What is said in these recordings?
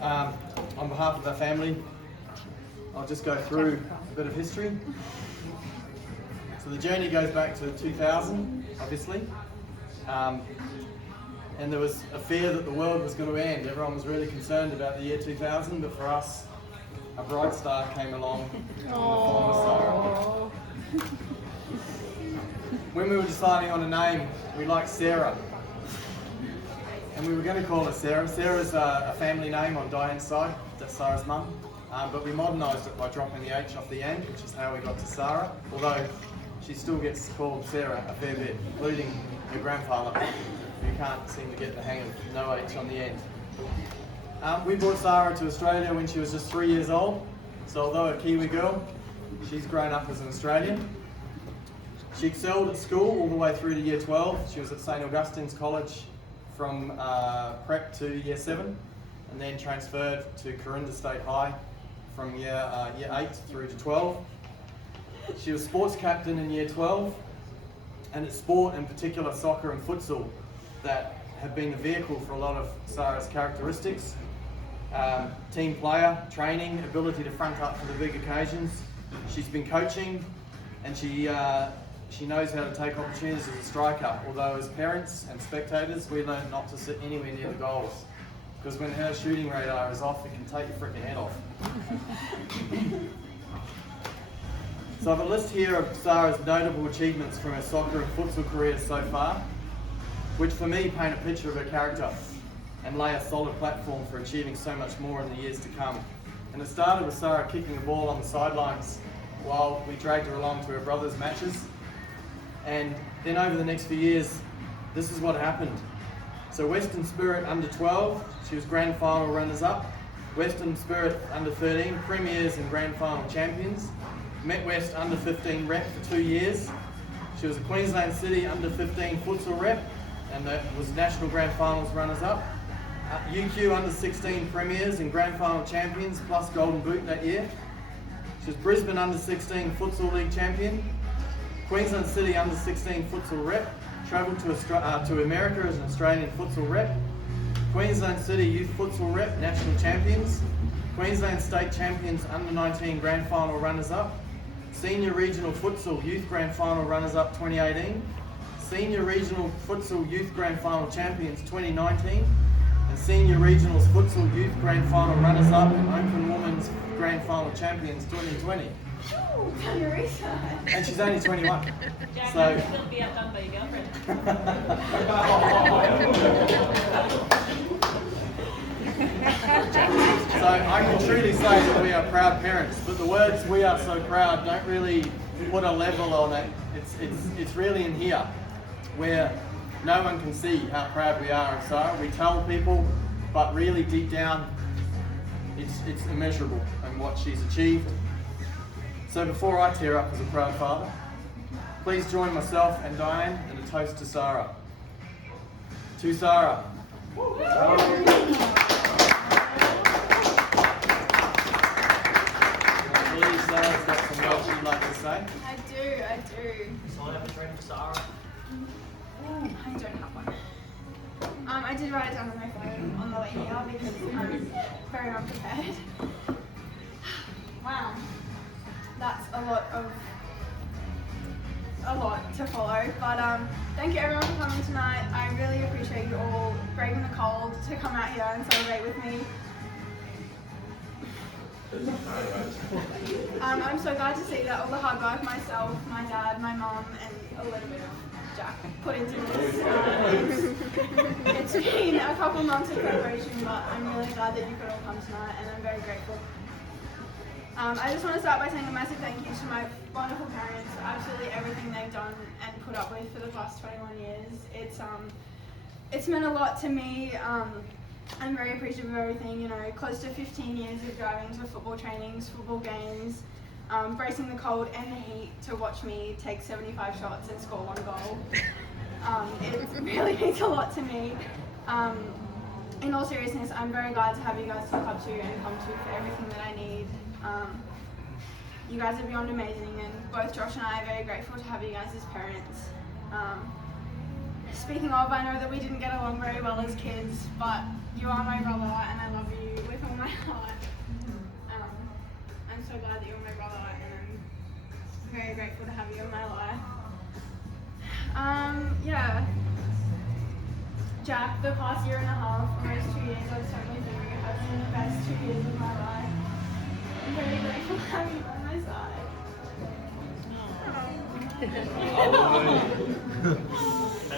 On behalf of our family, I'll just go through a bit of history. So the journey goes back to 2000, obviously. And there was a fear that the world was going to end. Everyone was really concerned about the year 2000, but for us, a bright star came along in the form of Sara. When we were deciding on a name, we liked Sara. And we were going to call her Sara. Sara's a family name on Diane's side, that's Sara's mum. But we modernised it by dropping the H off the end, which is how we got to Sara. Although she still gets called Sara a fair bit, including her grandfather, who can't seem to get the hang of no H on the end. We brought Sara to Australia when she was just 3 years old. So although a Kiwi girl, she's grown up as an Australian. She excelled at school all the way through to year 12. She was at St Augustine's College from prep to year 7, and then transferred to Corinda State High from year 8 through to 12. She was sports captain in year 12, and it's sport, in particular soccer and futsal, that have been the vehicle for a lot of Sara's characteristics. Team player, training, ability to front up for the big occasions. She's been coaching, and she knows how to take opportunities as a striker, although as parents and spectators, we learned not to sit anywhere near the goals, because when her shooting radar is off, it can take your freaking head off. So I have a list here of Sara's notable achievements from her soccer and futsal careers so far, which for me paint a picture of her character and lay a solid platform for achieving so much more in the years to come. And it started with Sara kicking a ball on the sidelines while we dragged her along to her brother's matches. And then over the next few years, this is what happened. So Western Spirit under 12, she was grand final runners-up. Western Spirit under 13, premiers and grand final champions. Met West under 15 rep for 2 years. She was a Queensland City under 15 futsal rep, and that was national grand finals runners-up. UQ under 16 premiers and grand final champions, plus golden boot that year. She was Brisbane under 16 futsal league champion. Queensland City under 16 futsal rep, travelled to America as an Australian futsal rep. Queensland City Youth Futsal Rep, national champions. Queensland State Champions under 19 grand final runners-up. Senior Regional Futsal Youth Grand Final runners-up 2018. Senior Regional Futsal Youth Grand Final champions 2019. And Senior Regionals Futsal Youth Grand Final runners-up and Open Women's Grand Final champions 2020. And she's only 21. Jack, So you'll still be outdone by your girlfriend. So I can truly say that we are proud parents, but the words "we are so proud" don't really put a level on it. It's really in here, where no one can see how proud we are of Sara. We tell people, but really deep down, it's immeasurable in what she's achieved. So before I tear up as a proud father, please join myself and Diane in a toast to Sara. To Sara. I believe Sara's got some words she'd like to say. I do. So I have a drink for Sara. I don't have one. I did write it down on my phone on the way here because I'm very unprepared. Wow. That's a lot to follow, but thank you everyone for coming tonight. I really appreciate you all braving the cold to come out here and celebrate with me. I'm so glad to see that all the hard work myself, my dad, my mum, and a little bit of Jack put into this. It's been a couple months of preparation, but I'm really glad that you could all come tonight, and I'm very grateful. I just want to start by saying a massive thank you to my wonderful parents for absolutely everything they've done and put up with for the past 21 years. It's meant a lot to me. I'm very appreciative of everything, close to 15 years of driving to football trainings, football games, bracing the cold and the heat to watch me take 75 shots and score 1 goal. It really means a lot to me. In all seriousness, I'm very glad to have you guys to look up to and come to for everything that I need. You guys are beyond amazing, and both Josh and I are very grateful to have you guys as parents. Speaking of, I know that we didn't get along very well as kids, but you are my brother and I love you with all lot. I'm so glad that you're my brother, and I'm very grateful to have you in my life. Yeah. Jack, the past year and a half, almost 2 years I've spent with you, have been the best 2 years of my life. I'm very grateful to have you by my side. Is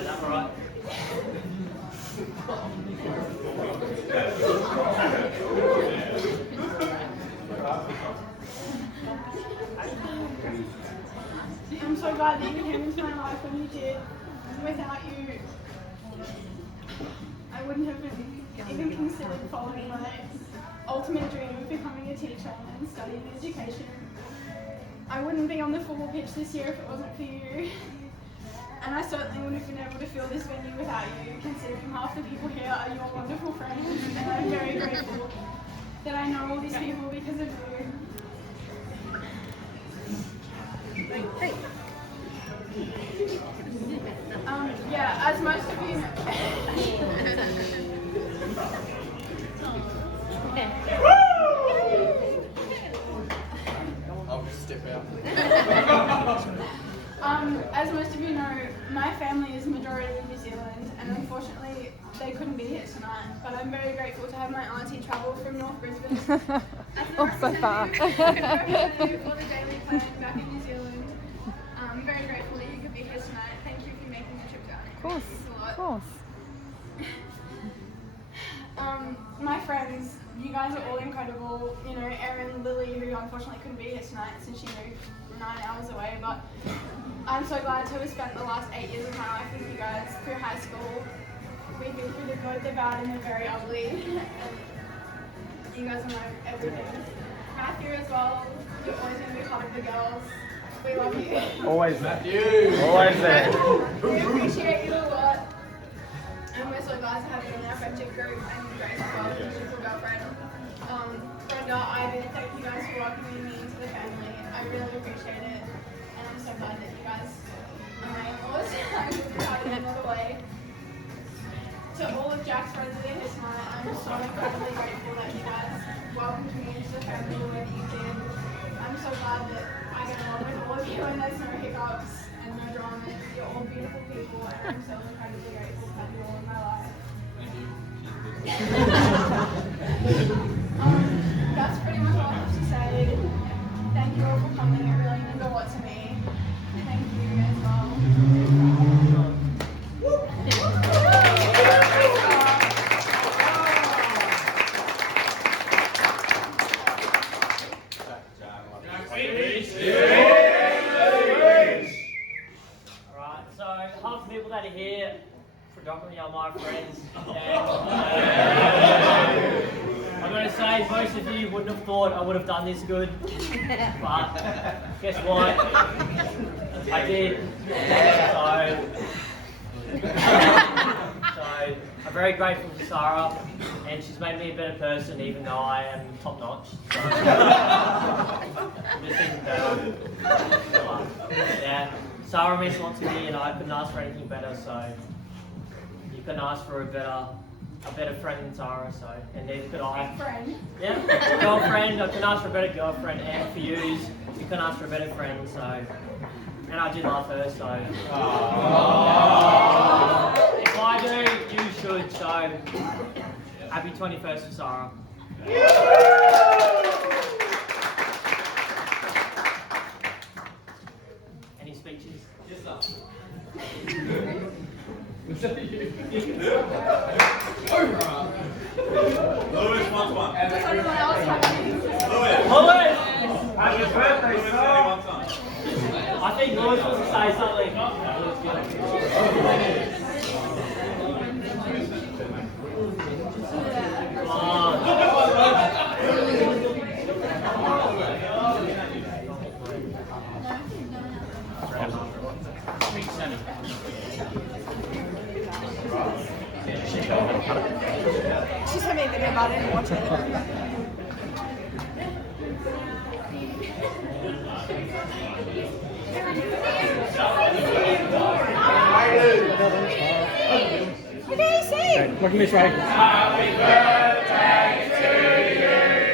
that right? I'm so glad that you came into my life when you did. Without you, I wouldn't have even considered following my ultimate dream of becoming a teacher and studying education. I wouldn't be on the football pitch this year if it wasn't for you. And I certainly wouldn't have been able to fill this venue without you, considering half the people here are your wonderful friends, and I'm very grateful that I know all these people because of you. Yeah, as most of you I'll just step out. As most of you know, my family is majority in New Zealand, and unfortunately they couldn't be here tonight. But I'm very grateful to have my auntie travel from North Brisbane as the so far. representative for the Daily Plan back in New Zealand. I'm very grateful that you could be here tonight. Thank you for making the trip down. Of course, It means a lot. of course. My friends, you guys are all incredible. You know, Erin, Lily, who unfortunately couldn't be here tonight since she moved 9 hours away, but I'm so glad to have spent the last 8 years of my life with you guys through high school. We've been through the good, the bad, and the very ugly. And you guys know everything. Matthew as well, you're always going to be part of the girls. We love you. Always there. Matthew! Always there. We appreciate you a lot. And we're so glad to have you in our friendship group, and Grace as well, your beautiful girlfriend. Brenda, Ivan, thank you guys for welcoming me into the family. I really appreciate it. And I'm so glad that you guys are my in-laws. I wouldn't have it another way. To all of Jack's friends that are here tonight, I'm so incredibly grateful that you guys welcomed me into the family the way that you did. I'm so glad that I get along with all of you and there's no hiccups and no dramas. You're all beautiful people, and I'm so incredibly grateful to have you all in my life. That's pretty much all I have to say. Thank you all for coming. It really means a lot to me. Thank you as well. Alright, so half the people that are here predominantly are my friends. And, I'm going to say most of you wouldn't have thought I would have done this good, but guess what? I did. So I'm very grateful to Sara, and she's made me a better person even though I am top notch. So I'm just thinking better. Yeah, Sara means a lot to me, and I couldn't ask for anything better. So you couldn't ask for a better friend than Sara. So, and neither could I. Friend. Yeah, girlfriend. I couldn't ask for a better girlfriend, and for you couldn't ask for a better friend. So, and I did love her. So, if I do, you should. So, happy 21st to Sara. Any speeches? Yes, sir. Lewis wants one. Does anyone else have any? Lewis! Happy birthday, Lewis Sara! really wants one. I think Lewis wants to say something. She sent me a video about it and watch it. What can you say? Look at me, Ray. Happy birthday to you.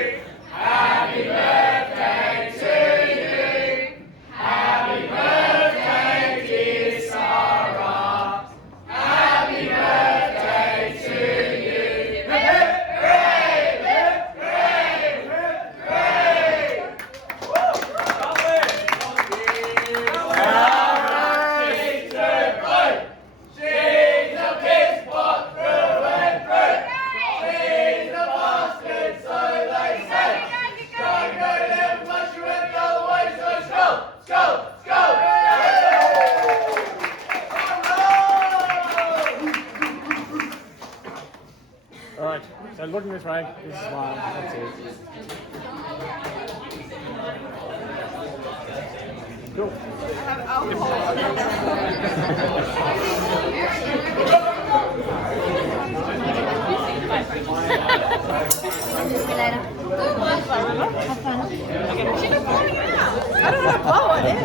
looking this way. Just smile. That's it. Cool. I have alcohol. I don't know how to blow on it.